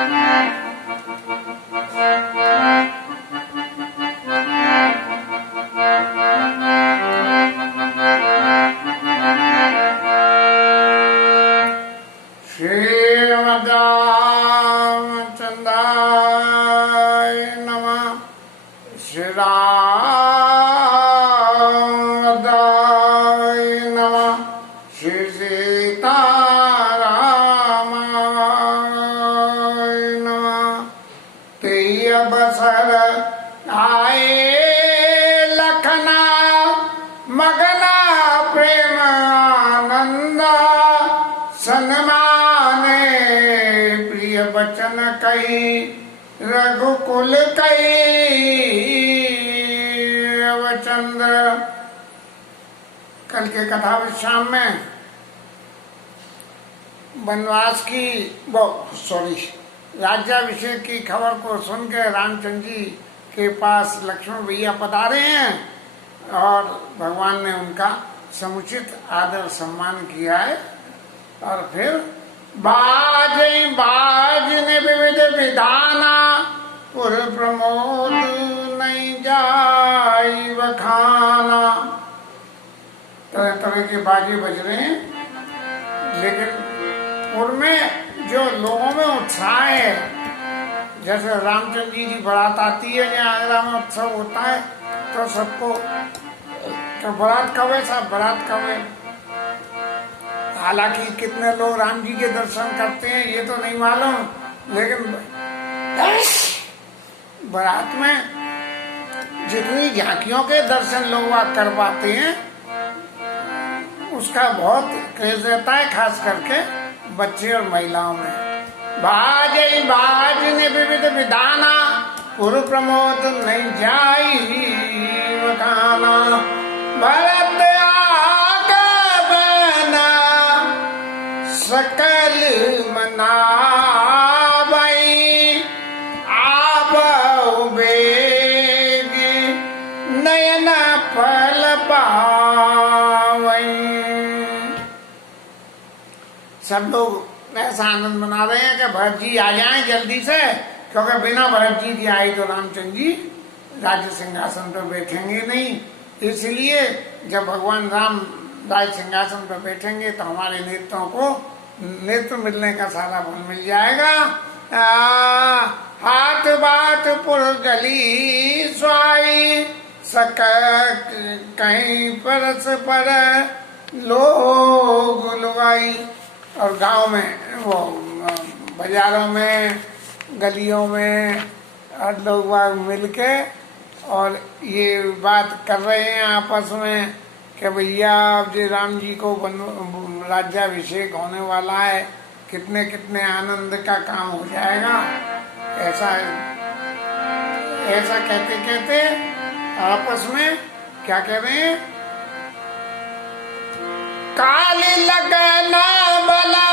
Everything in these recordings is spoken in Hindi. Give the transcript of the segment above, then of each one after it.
श्रीमद्रामचन्द्राय नमः। श्रीरामचन्द्राय नमः। श्री सीतारामाय नमः। तेय बसर आए लखना मगना प्रेम आनंदा सन्माने प्रिय बचन कही रघुकुल कही अवचंद्र। कल के कथा विश्राम में वनवास की राज्याभिषेक की खबर को सुनकर रामचंद्र जी के पास लक्ष्मण भैया पधारे हैं और भगवान ने उनका समुचित आदर सम्मान किया है। और फिर बाज ने विविध विधाना पुर प्रमोद नहीं जाई बखाना। तरह तरह के बाजे बज रहे हैं, लेकिन पुर में जो लोगों में उत्साह है, जैसे रामचंद्र जी की बारात आती है या आगरा में उत्सव होता है तो सबको तो बारात कब है, सब बारात कब है। हालांकि कितने लोग राम जी के दर्शन करते हैं ये तो नहीं मालूम, लेकिन बारात में जितनी झांकियों के दर्शन लोग कर पाते हैं उसका बहुत क्रेज रहता है, खास करके बच्चे और महिलाओं में। बाज ने विविध विधाना पुर प्रमोद नहीं जाई बखाना। भरत सकल मनावई आबऊ बेग नयन फल पावई। सब लोग ऐसा आनंद मना रहे हैं कि भरत जी आ जाएं जल्दी से, क्योंकि बिना भरत जी के आए तो रामचंद्र जी राज्य सिंहासन पर बैठेंगे नहीं। इसलिए जब भगवान राम राज सिंहासन पर बैठेंगे तो हमारे नेत्रों को नेत्र मिलने का सारा फल मिल जाएगा। हाथ बात पुर गली स्वाई सक कहीं परस पर लोग लुगाई। और गांव में वो बाजारों में गलियों में हर लोग मिलके और ये बात कर रहे हैं आपस में कि भैया अब जी राम जी को राज्याभिषेक होने वाला है, कितने कितने आनंद का काम हो जाएगा। ऐसा कहते कहते आपस में क्या कह रहे हैं, काली लगना बला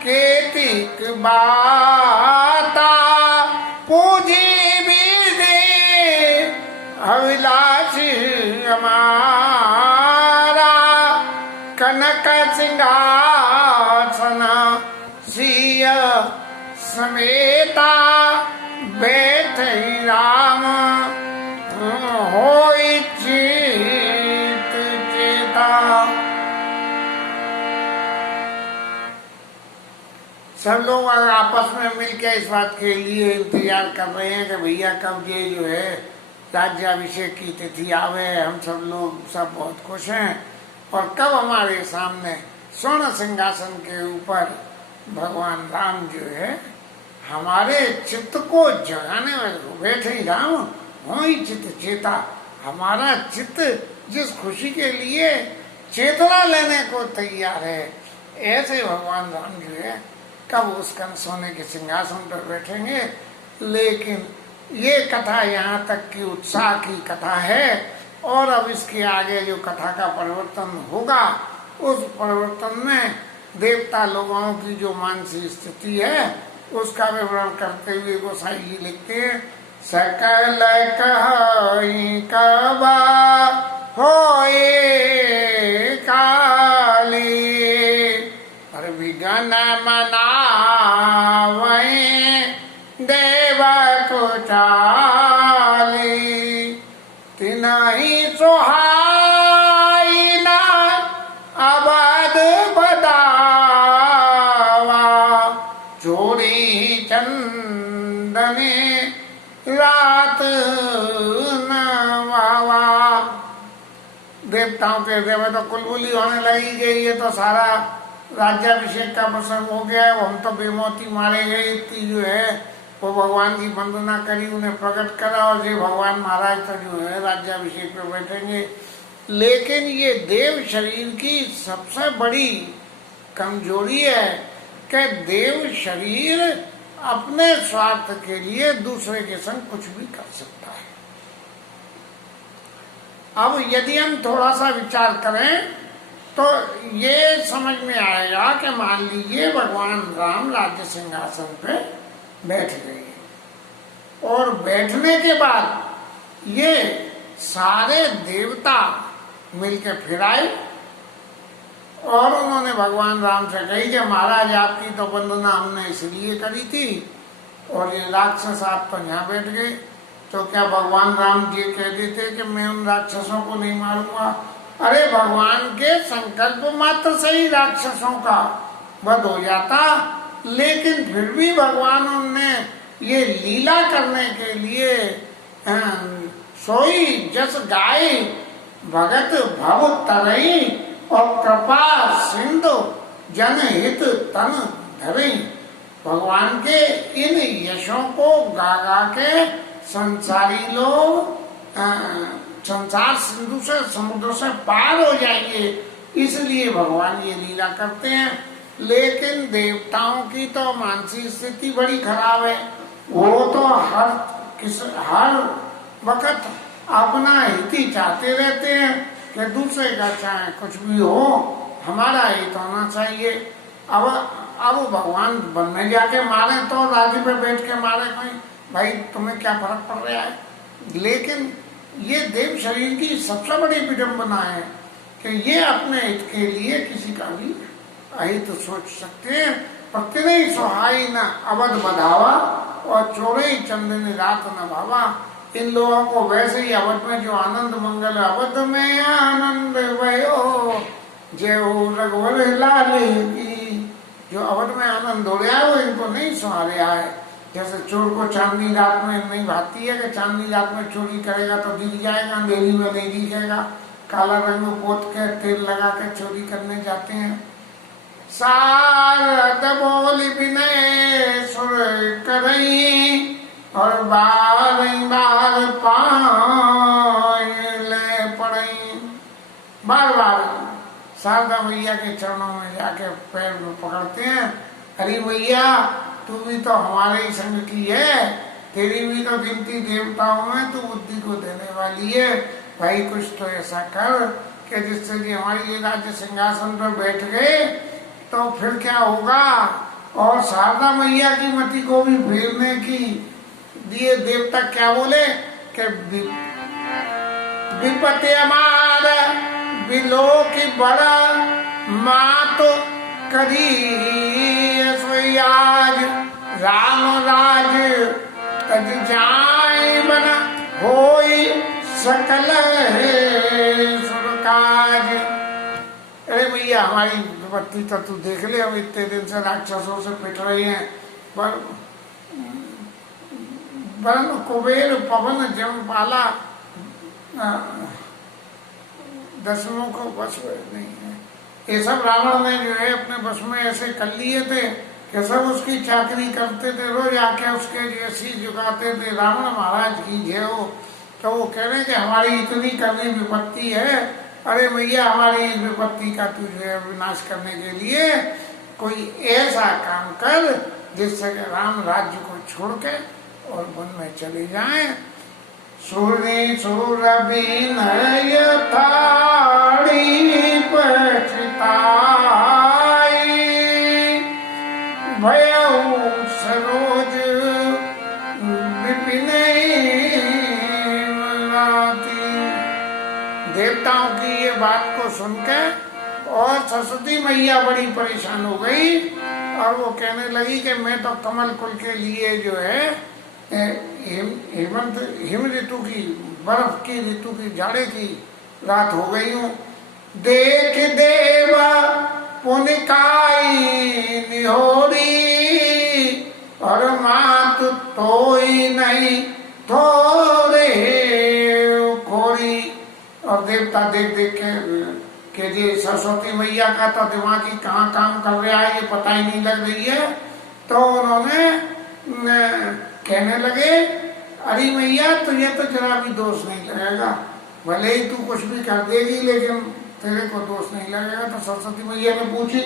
केतिक बाता पूजी भी दे अभिलाषी हमारा कनक सिंहासन सिय समेता बैठ राम होई चित चेता। सब लोग आपस में मिलकर इस बात के लिए इंतजार कर रहे हैं कि भैया कब ये जो है राज्याभिषेक की तिथि आवे। हम सब लोग सब बहुत खुश हैं और कब हमारे सामने स्वर्ण सिंहासन के ऊपर भगवान राम जो है हमारे चित्त को जगाने में बैठे ही राम हो ही चित्त चेता। हमारा चित्त जिस खुशी के लिए चेतना लेने को तैयार है, ऐसे भगवान राम जो है कब उस सोने के सिंहासन पर बैठेंगे। लेकिन ये कथा यहाँ तक की उत्साह की कथा है और अब इसके आगे जो कथा का परिवर्तन होगा उस परिवर्तन में देवता लोगों की जो मानसिक स्थिति है उसका विवरण करते हुए गोसाई जी लिखते हैं, सकल कहि कबा होए काली और विघन मनावई चाली, तिनाही सोहाई ना अवध बदावा, चोरी चंदने रात नवावा। देवताओं के हृदय में तो कुलबुली होने लगी कि ये तो सारा राज्याभिषेक का प्रसंग हो गया है, हम तो बेमौती मारे गए। इतनी जो है वो भगवान की वंदना करी, उन्हें प्रकट करा, और ये भगवान महाराज तो जो है राज्याभिषेक पे बैठेंगे। लेकिन ये देव शरीर की सबसे बड़ी कमजोरी है कि देव शरीर अपने स्वार्थ के लिए दूसरे के संग कुछ भी कर सकता है। अब यदि हम थोड़ा सा विचार करें तो ये समझ में आएगा कि मान लीजिए भगवान राम राज्य सिंहासन पे बैठ गए, और बैठने के बाद ये सारे देवता मिलके फिर आए, और उन्होंने भगवान राम से कही कि महाराज आपकी तो वंदना हमने इसलिए करी थी, और ये राक्षस आप तो यहाँ बैठ गए, तो क्या भगवान राम जी कह देते कि मैं उन राक्षसों को नहीं मारूंगा? अरे भगवान के संकल्प मात्र से ही राक्षसों का वध हो जाता, लेकिन फिर भी भगवान ने ये लीला करने के लिए सोई जस गाय भगत भव तरई, और कृपा सिंधु जन हित तन धरई। भगवान के इन यशों को गा गा के संसारी लोग संसार सिंधु से समुद्र से पार हो जाएंगे, इसलिए भगवान ये लीला करते हैं। लेकिन देवताओं की तो मानसिक स्थिति बड़ी खराब है, वो तो हर वक्त अपना हित ही चाहते रहते हैं कि दूसरे का चाहे कुछ भी हो, हमारा हित होना चाहिए। अब भगवान वन में जाके मारे तो राजी पे बैठ के मारे कोई, भाई तुम्हें क्या फर्क पड़ रहा है? लेकिन ये देव शरीर की सबसे बड़ी विडंबना है कि ये अपने हित के लिए किसी का भी अहित सोच सकते हैं। प्रतिनय सोहाई न अवध बधावा, और चोरे चंदन रात न भावा। इन लोगों को वैसे ही अवध में जो आनंद मंगल, अवध में आनंद भयो जय रघुवर लाल की, जो अवध में आनंद हो रहा है वो इनको नहीं सुहा रहा है। जैसे चोर को चांदनी रात में नहीं भाती है कि चांदनी रात में चोरी करेगा तो दिख जाएगा, अंधेरी में नहीं दिखेगा। काला रंग पोत के तेल लगा के चोरी करने जाते हैं। सारद बोली विनय सुर करई, और बार बार पाले पड़ई। बार बार शारदा मैया के चरणों में जाके पैर में पकड़ते हैं। अरे मैया तू भी तो हमारे ही संग की है, तेरी भी तो गिनती देवताओं में तू बुद्धि को देने वाली है, भाई कुछ तो ऐसा कर कि जिससे कि हमारी ये राज्य सिंहासन पर बैठ गए तो फिर क्या होगा। और शारदा मैया की मति को भी फेरने की दिए देवता क्या बोले कि विपत्ति अमार बिलो की बड़ा मात करी आज, राम राज तज जाए बना होई सकल सुरकाज। अरे भैया हमारी विपत्ति तो तू देख ले, हम इतने दिन से राक्षसों से पिट रहे हैं, पर कुबेर पवन जमपाला दसनों को बस नहीं है। ये सब रावण ने जो है अपने बस में ऐसे कर लिए थे कि सब उसकी चाकरी करते थे, रोज आके उसके जैसी झुकाते थे। रावण महाराज की जय हो। तो वो कह रहे कि हमारी इतनी करनी विपत्ति है, अरे भैया हमारी विपत्ति का तू जो है विनाश करने के लिए कोई ऐसा काम कर जिससे कि राम राज्य को छोड़ के और वन में चले जाएं। सूर्य सुरबिनय थाड़ी पछताई, भयउ सरोज विपिन नाती। देवताओं की ये बात को सुनकर और सरस्वती मैया बड़ी परेशान हो गई, और वो कहने लगी कि मैं तो कमल कुल के लिए जो है हेमंत हिम ऋतु की, बर्फ की ऋतु की, जाड़े की रात हो गई हूँ। देख देवा पुनिकाई निहोरी, और मात तोई नहीं थोड़े खोरी। और देवता देख देख के जी सरस्वती मैया का तो दिमाग ही कहाँ काम कर रहा है ये पता ही नहीं लग रही है। तो उन्होंने कहने लगे, अरे मैया तुझे तो जरा भी दोष नहीं लगेगा, भले ही तू कुछ भी कर देगी लेकिन तेरे को दोष नहीं लगेगा। तो सरस्वती मैया ने पूछी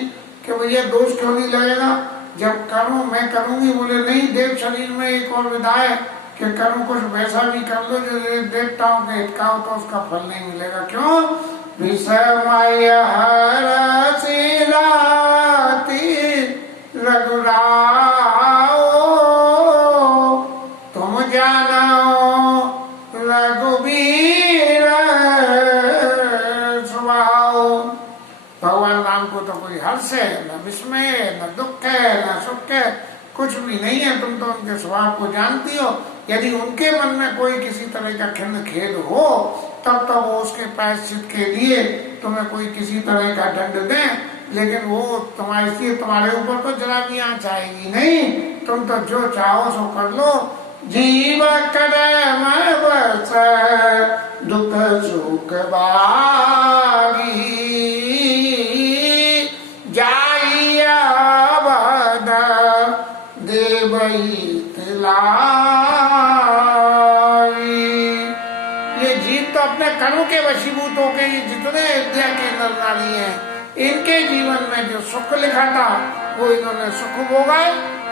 कि भैया दोष क्यों नहीं लगेगा, जब करूं मैं करूंगी। बोले नहीं, देव शरीर में एक और विधा है कि करूं कुछ वैसा भी कर लो जो देवताओं के हित का हो तो उसका फल नहीं मिलेगा। क्यों? विषमय हरसिलाति रघुराओ, तुम जानो रघुवीर स्वभाव। भगवान राम को तो कोई हर्ष है, न विस्मय, न दुख है, न सुख है, कुछ भी नहीं है। तुम तो उनके स्वभाव को जानती हो। यदि उनके मन में कोई किसी तरह का खिन्न खेद हो तब तो वो उसके प्रायश्चित के लिए तुम्हें कोई किसी तरह का दंड दें, लेकिन वो तुम्हारे ऊपर तो जरा भी आँच आएगी नहीं। तुम तो जो चाहो सो कर लो। जीव कर्म बस दुख सुख बागी, जाइया बद देवई ये जीव तो अपने कर्म के वशीभूत होके जितने अयोध्या के नर नारी हैं, इनके जीवन में जो सुख लिखा था वो इन्होंने सुख भोगा,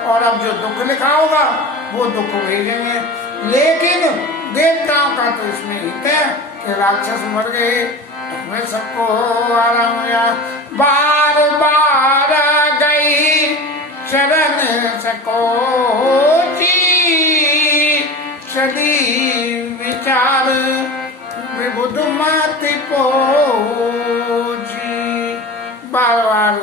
और अब जो दुख लिखा होगा वो दुख भेजेंगे। लेकिन देवताओं का तो इसमें हित है कि राक्षस मर गए, हमें सबको आराम हुआ। बार बार गई शरण सकोची, सदी विचार विबुध मति पोची। बार बार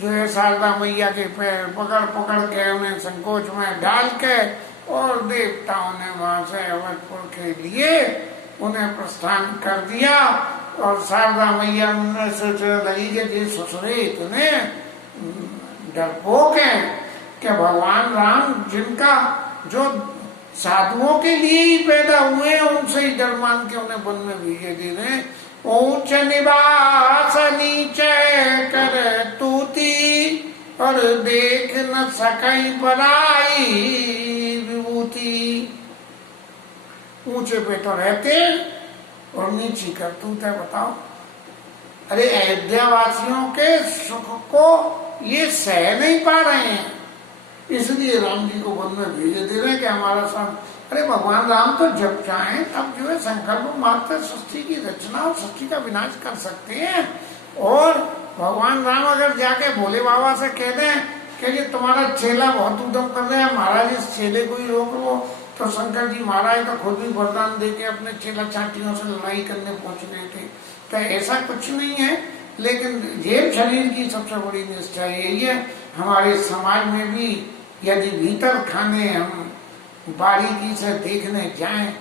जो है शारदा मैया के पैर पकड़ पकड़ के उन्हें संकोच में डाल के और देवताओं ने वहां से अवधपुर के लिए उन्हें प्रस्थान कर दिया। और शारदा मैया उन्हें सोचने लगी कि ससुरे इतने डरपोक हैं कि भगवान राम जिनका जो साधुओं के लिए ही पैदा हुए उनसे ही डर मान के उन्हें वन में भेजे दे रहे। ऊंच निवास नीचे कर तूती, और देख न सकई बड़ाई विभूति। ऊंचे पे तो रहते और नीची करतूत है। बताओ, अरे अयोध्या वासियों के सुख को ये सह नहीं पा रहे हैं, इसलिए राम जी को वन में भेजे दे रहे कि हमारा साथ। अरे भगवान राम तो जब चाहें तब जो है संकल्प मात्र सृष्टि की रचना और सृष्टि का विनाश कर सकते हैं। और भगवान राम अगर जाके भोले बाबा से कह दें कि ये तुम्हारा चेला बहुत उद्यम कर रहे हैं, महाराज इस चेले को ही रोक लो, तो शंकर जी महाराज तो खुद भी वरदान दे के अपने चेला चाटियों से लड़ाई करने पहुंच गए थे। तो ऐसा कुछ नहीं है। लेकिन जेब शरीर की सबसे बड़ी निष्ठा यही है। हमारे समाज में भी यदि भीतर खाने हम बारीकी से देखने जाएं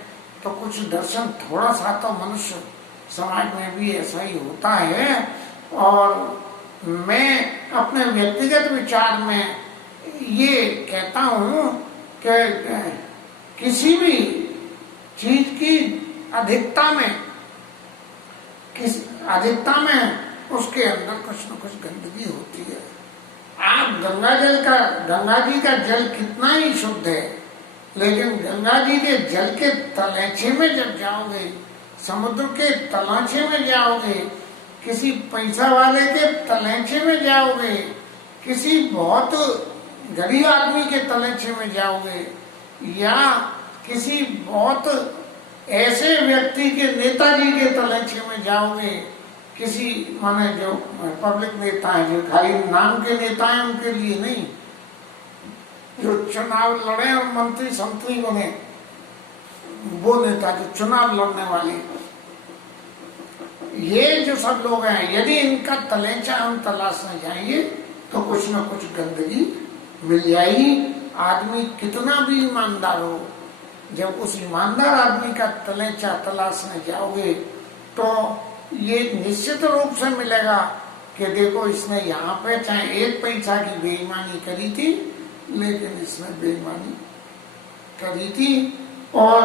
तो कुछ दर्शन थोड़ा सा तो मनुष्य समाज में भी ऐसा ही होता है। और मैं अपने व्यक्तिगत विचार में ये कहता हूँ कि किसी भी चीज की अधिकता में उसके अंदर कुछ न कुछ गंदगी होती है। आप गंगा जी का जल कितना ही शुद्ध है, लेकिन गंगा जी के जल के तलैछे में जब जाओगे, समुद्र के तलैछे में जाओगे, किसी पैसा वाले के तलैछे में जाओगे, किसी बहुत गरीब आदमी के तलैछे में जाओगे, या किसी बहुत ऐसे व्यक्ति के नेताजी के तलैछे में जाओगे, किसी माने जो पब्लिक नेता है, जो खाली नाम के नेता हैं उनके लिए नहीं, जो चुनाव लड़े और मंत्री संतरी बने, वो नेता जो चुनाव लड़ने वाले, ये जो सब लोग हैं, यदि इनका तलेचा हम तलाशने जाएंगे तो कुछ न कुछ गंदगी मिल जाएगी। आदमी कितना भी ईमानदार हो, जब उस ईमानदार आदमी का तलेचा तलाशने जाओगे तो ये निश्चित रूप से मिलेगा कि देखो इसने यहाँ पे चाहे 1 पैसा की बेईमानी करी थी, लेकिन इसने बेईमानी करी थी। और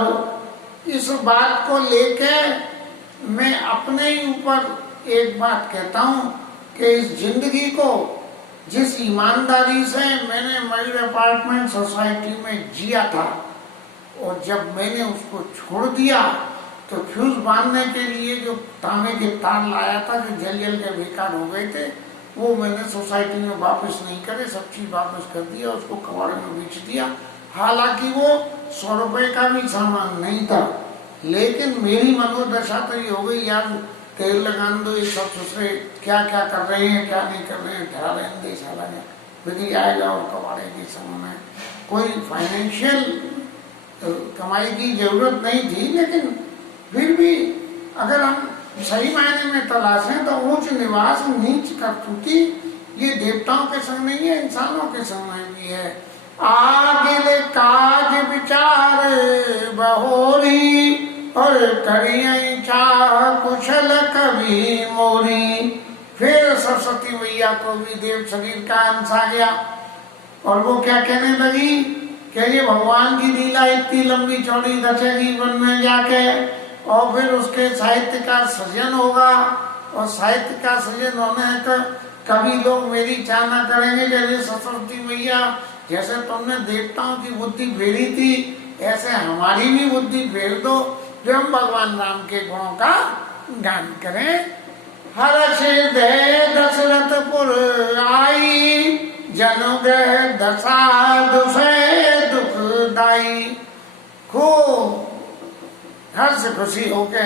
इस बात को लेके मैं अपने ही ऊपर एक बात कहता हूँ कि इस जिंदगी को जिस ईमानदारी से मैंने मयूर अपार्टमेंट सोसाइटी में जिया था, और जब मैंने उसको छोड़ दिया तो फ्यूज बांधने के लिए जो तांबे के तार लाया था जो जल जल के बेकार हो गए थे, वो मैंने सोसाइटी में वापस नहीं करे, सब चीज वापस कर दिया, उसको कबाड़ में बेच दिया। हालांकि वो 100 रुपए का भी सामान नहीं था, लेकिन मेरी मनोदशा तो ये हो गई, यार तेल लगान दो, ये सब दूसरे क्या क्या कर रहे हैं क्या नहीं कर रहे हैं, धरा रहने दे साला विधि आएगा और कबाड़े की सामान है। कोई फाइनेंशियल कमाई की जरूरत नहीं थी, लेकिन फिर भी अगर हम सही मायने में तलाशें तो ऊंच निवास नीच करतूती ये देवताओं के संग नहीं है, इंसानों के संग में भी है। आगे काज विचार बहोरी और करियं चाह कुशल कभी मोरी। फिर सरस्वती मैया को भी देव शरीर का अंश आ गया और वो क्या कहने लगी कि ये भगवान की लीला इतनी लंबी चौड़ी रचेगी वन में जाके, और फिर उसके साहित्य का सृजन होगा, और साहित्य का सृजन होने तो कभी लोग मेरी चाहना करेंगे कि सरस्वती मैया जैसे तुमने देवताओं की बुद्धि फेरी थी, ऐसे हमारी भी बुद्धि फेर दो, जो हम भगवान राम के गुणों का गान करें। हर्ष दे दशरथपुर आई, जनु गए दशा दुसे दुखदाई। खूब हर्ष खुशी होके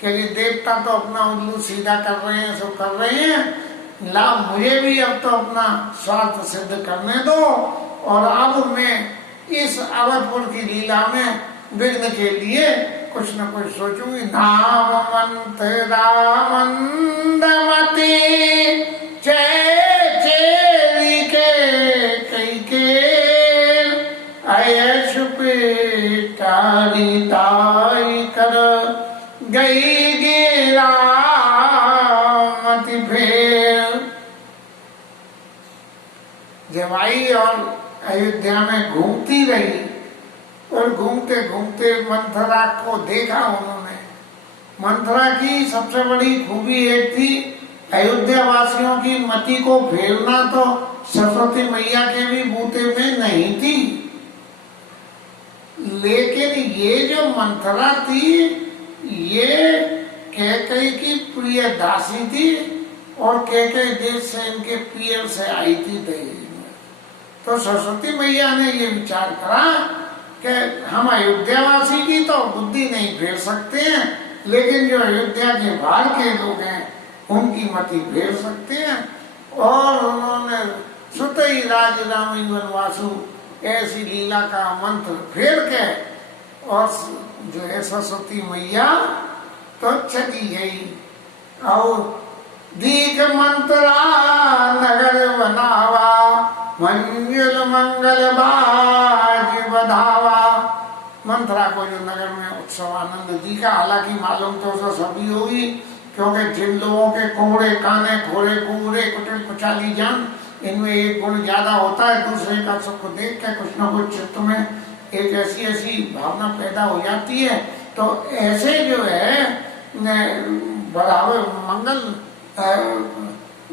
कि देवता तो अपना उल्लू सीधा कर रहे हैं, सब कर रहे हैं, लाभ मुझे भी अब तो अपना स्वार्थ सिद्ध करने दो, और अब मैं इस अवधपुर की लीला में विघ्न के लिए कुछ न कुछ सोचूंगी। नाम मंत्रा मंदमती चेली के कई के अयश पेटारी ताई कर गई गिरा मति फेर। जब आई और अयोध्या में घूमती रही और घूमते घूमते मंथरा को देखा उन्होंने। मंथरा की सबसे बड़ी खूबी एक थी, अयोध्या वासियों की मति को फेरना तो सरस्वती मैया के भी बूते में नहीं थी, लेकिन ये जो मंथरा थी ये कैकेयी की प्रिय दासी थी, और कैकेयी देश से इनके पियर से आई थी दहेज में। तो सरस्वती मैया ने ये विचार करा कि हम अयोध्यावासी की तो बुद्धि नहीं फेर सकते हैं, लेकिन जो अयोध्या के बाहर के लोग हैं उनकी मति फेर सकते हैं। और उन्होंने सुतई राज रामी वनवासु ऐसी लीला का मंत्र फेर के, और जो है सरस्वती मैया तो चली गई। और दीख मंत्रा नगर बनावा, मंजुल मंगल बाज बधावा। मंत्रा को जो नगर में उत्सव आनंद दिखा, हालांकि मालूम तो सभी होगी, क्योंकि जिन लोगों के कोड़े काने खोरे कूड़े कुटिल कुचाली जान, इनमें एक गुण ज्यादा होता है, दूसरे का सुख देख के कुछ न कुछ चित्त में एक ऐसी ऐसी भावना पैदा हो जाती है। तो ऐसे जो है बढ़ावे मंगल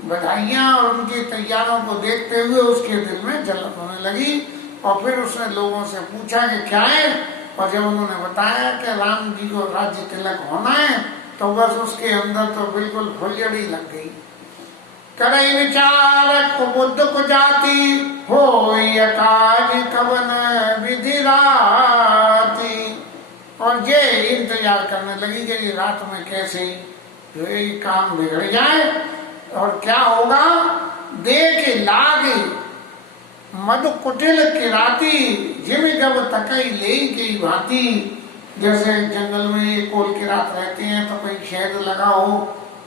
बधाइयाँ और उनकी तैयारों को देखते हुए उसके दिल में जलन होने लगी। और फिर उसने लोगों से पूछा कि क्या है, और जब उन्होंने बताया कि राम जी को राज्य तिलक होना है, तो बस उसके अंदर तो बिल्कुल फुलझड़ी लग गई। करई विचार को बुद्ध को जाती, हो काज कवन विधि राती। और ये इंतजार करने लगी कि रात में कैसे जो ये काम बिगड़ जाए और क्या होगा। देख लागे मधु कुटिल किराती, जिम जब तकई ले की भांति। जैसे जंगल में ये कोल की रात रहते हैं तो कोई शहद लगा हो,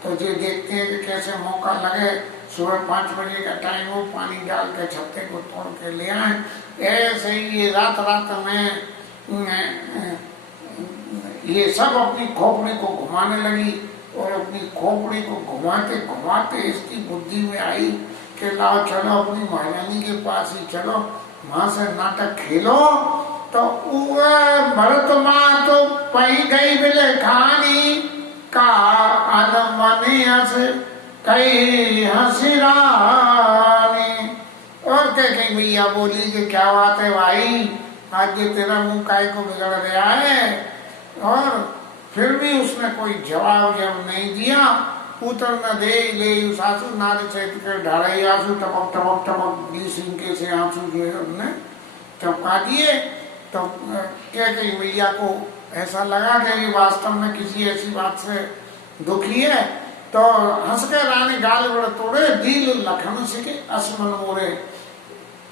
तो ये देखते हैं कि कैसे मौका लगे, सुबह 5 बजे का टाइम हो, पानी डाल के छत्ते को तोड़ के ले आए। ऐसे ही ये रात रात में ये सब अपनी खोपड़ी को घुमाने लगी और अपनी खोपड़ी को घुमाते घुमाते इसकी बुद्धि में आई कि लाओ चलो अपनी महारानी के पास ही चलो, वहां से नाटक खेलो। तो भरत माँ तो पही गई बिले खानी का अनमनी हंस कई हंसी रानी। और कहीं भैया बोली कि क्या बात है भाई, आज ये तेरा मुंह काय को बिगड़ गया है। और फिर भी उसने कोई जवाब जब नहीं दिया, उतर न दे ले आंसू नारे चैत कर ढाड़े आंसू टपक टपक टपक 20 इनके से आंसू जो है उन्होंने टपका दिए। तो क्या कहीं भैया को ऐसा लगा कि ये वास्तव में किसी ऐसी बात से दुखी है। तो हंस के रानी गाल बड़ तोड़े दिल लखन से के असमन मोरे।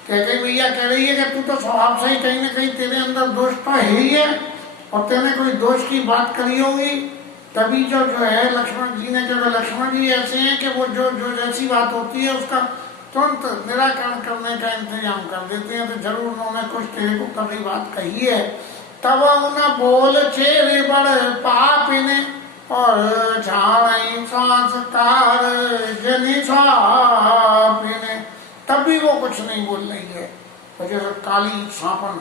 क्या कहीं भैया कह रही है कि तू तो स्वभाव से ही कहीं ना कहीं तेरे अंदर दोष तो है ही है, और तेने कोई दोष की बात करी होगी तभी जो है लक्ष्मण जी ने, क्योंकि लक्ष्मण जी ऐसे हैं कि वो जो जो जैसी बात होती है उसका तुरंत निराकरण करने का इंतजाम कर देते हैं। तो जरूर उन्होंने कुछ तेरे को कभी बात कही है। तब उन्हें बोल चेरे बड़ पाप ने और झाड़ संस्कार जनी ने, तब भी वो कुछ नहीं बोल रही है। तो जैसे काली सांपन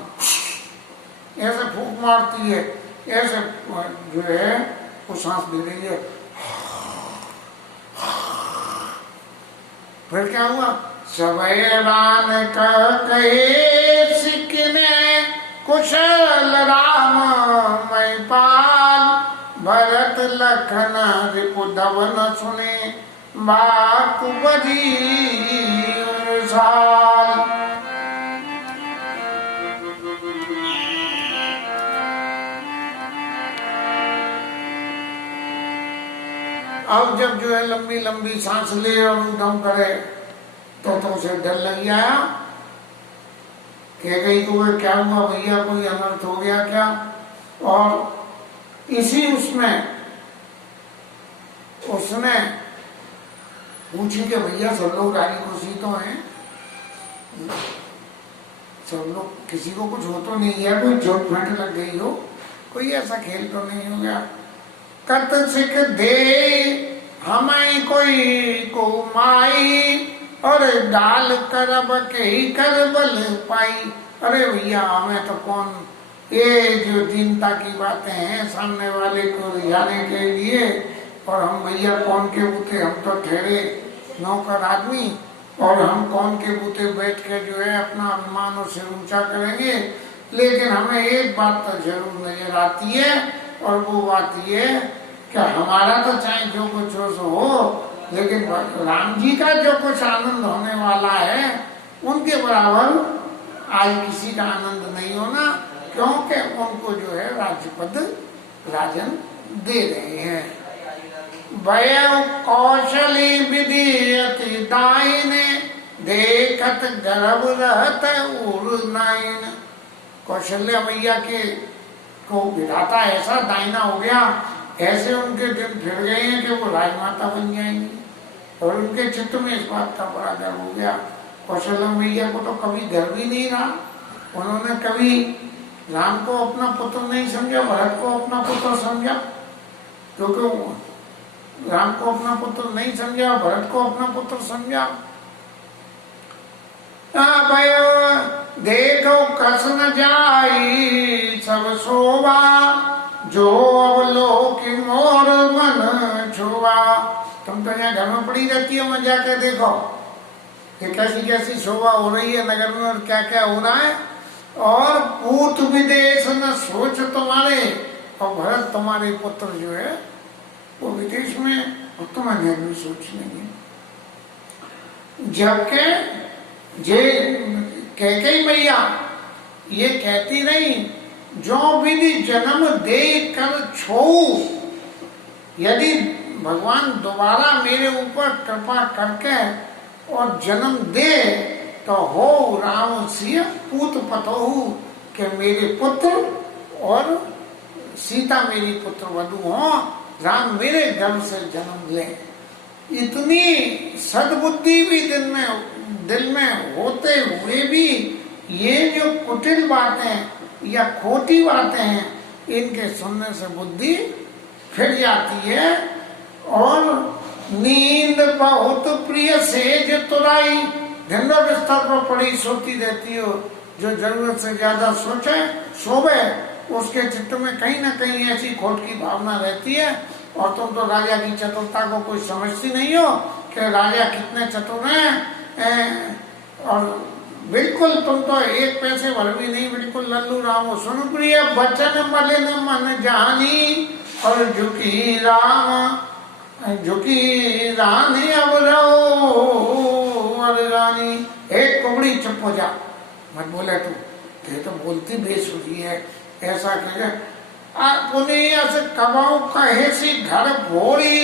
ऐसे फूंक मारती है, ऐसे जो है वो सांस दे रही है। फिर क्या हुआ, सबैरान कहे सिकने कुशल राम मैपाल, भरत लखन रिपुधवन सुने बात बड़ी साल। अब जब जो है लंबी लंबी सांस ले और उद्यम करे तो उसे डर लग गया कि कहीं को क्या हुआ भैया, कोई अनर्थ हो गया क्या। और इसी उसमें उसने पूछी कि भैया सब लोग राजी खुशी तो हैं, सब लोग, किसी को कुछ हो तो नहीं है, कोई चोट फाट लग गई हो, कोई ऐसा खेल तो नहीं हो गया। कत सिख दे हमें कोई को माई, और डाल करब के ही कर बल पाई। अरे भैया हमें तो कौन, ये जो दीनता की बातें हैं सामने वाले को रिझाने के लिए, और हम भैया कौन के बूते, हम तो ठहरे नौकर आदमी, और हम कौन के बूते बैठ के जो है अपना अभिमान और सिर ऊंचा करेंगे। लेकिन हमें एक बात तो जरूर नजर आती है, और वो बात ये कि हमारा तो चाहे जो कुछ हो, लेकिन राम जी का जो कुछ आनंद होने वाला है उनके बराबर आज किसी का आनंद नहीं होना, क्योंकि उनको जो है राज्यपद राजन दे रहे हैं। भय कौशली विधि अति दायने, देखत गर्भ रहत उर नाइन। कौशल्या मैया के को विधाता ऐसा दायना हो गया, ऐसे उनके दिन फिर गए हैं कि वो राजमाता बन जाएंगी, और उनके चित्त में इस बात का बड़ा गर्व हो गया। कौशल्या मैया को तो कभी गर्व ही नहीं रहा, उन्होंने कभी राम को अपना पुत्र नहीं समझा, भरत को अपना पुत्र समझा, क्योंकि राम को अपना पुत्र नहीं समझा, भरत को अपना पुत्र समझा। देखो कस न जाई सब शोभा, जो अवलोकि मोर मन छुआ। तुम तो यहाँ घर में पड़ी रहती हो, मैं जाके देखो कि कैसी कैसी शोभा हो रही है नगर में और क्या क्या हो रहा है। और पूत विदेश न सोच तुम्हारे, और भरत तुम्हारे पुत्र जो है वो विदेश में, और तुम्हारे घर में सोच नहीं है। जबकि जे कैकेयी मैया ये कहती नहीं, जो विधि जन्म दे कर छो, यदि भगवान दोबारा मेरे ऊपर कृपा करके और जन्म दे तो हो राम सिंह पूत पतोहु, के मेरे पुत्र और सीता मेरी पुत्र वधु हो, राम मेरे गर्भ से जन्म ले। इतनी सद्बुद्धि भी दिल में होते हुए भी ये जो कुटिल बातें या खोटी बातें हैं, इनके सुनने से बुद्धि फिर जाती है। और नींद बहुत प्रिय सेज तुराई, ढिंडो बिस्तर पर पड़ी सोती रहती हो। जो जरूरत से ज्यादा सोचे सोवे, उसके चित्त में कहीं ना कहीं ऐसी खोट की भावना रहती है। और तुम तो राजा की चतुरता को कोई समझती नहीं हो कि राजा कितने चतुर हैं। और बिल्कुल तुम तो एक पैसे भर भी नहीं, बिल्कुल लल्लू राम हो। सुन प्रिय बचन मलिन मन जानी, और झुकी रानी अब रहो। अरे रानी एक कुबड़ी चुप हो जा, मत बोले तू, ये तो बोलती बेसुरी है। ऐसा कहे पुनिया से कबाऊ कहे सी घर भोरी,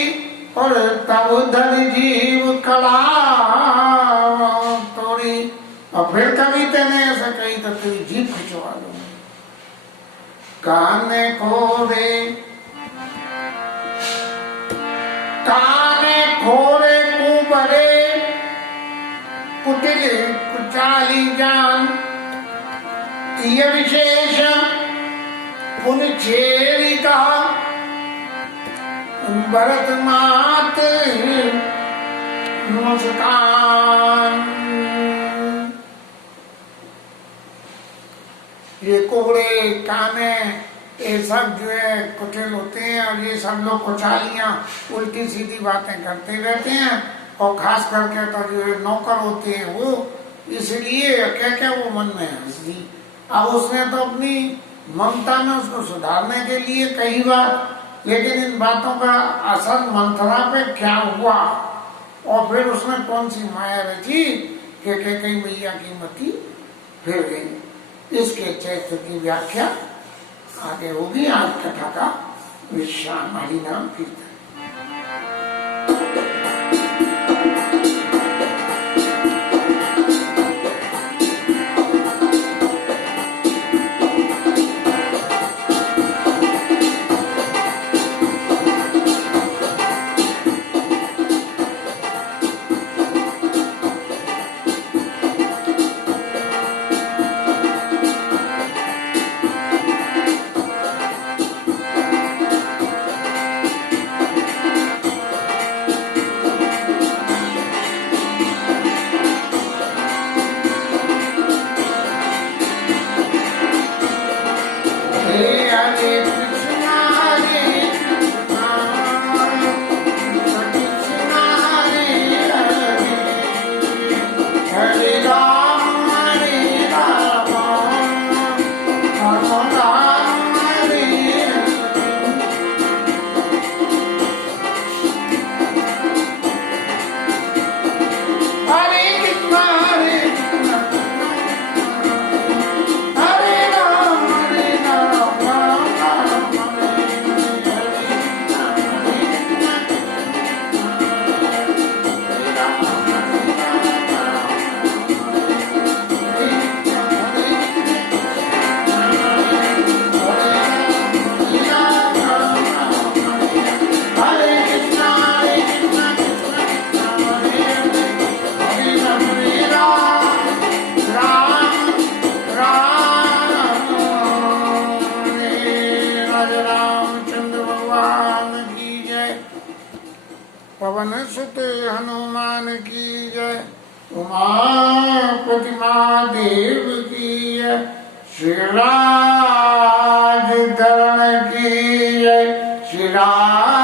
और तब धन जीव कड़ा तोड़ी। और फिर कभी तेने ऐसा कही तो तेरी जीभ खिंचवा लूंगी। काने खोरे कुबरे, कुटिल कुचाली जान, तीय विशेष पुन छेरी का भरत मात मुस्कान। ये कोबड़े काने ये सब जो है कुटिल होते हैं, और ये सब लोग कुचालियां उल्टी सीधी बातें करते रहते हैं। और खास करके तो जो नौकर होते हैं वो इसलिए क्या वो मन में हंस दी। अब उसने तो अपनी ममता में उसको सुधारने के लिए कई बार, लेकिन इन बातों का असर मंथरा पे क्या हुआ, और फिर उसने कौन सी माया रची कि कई मैया की मति फिर गई। इसके चैत्र की व्याख्या आगे होगी। आज कथा का विश्राम। हरि नाम कीर्तन। पवन सुत हनुमान की जय। उमापति महादेव की जय। श्री राज करण की जय। श्री राज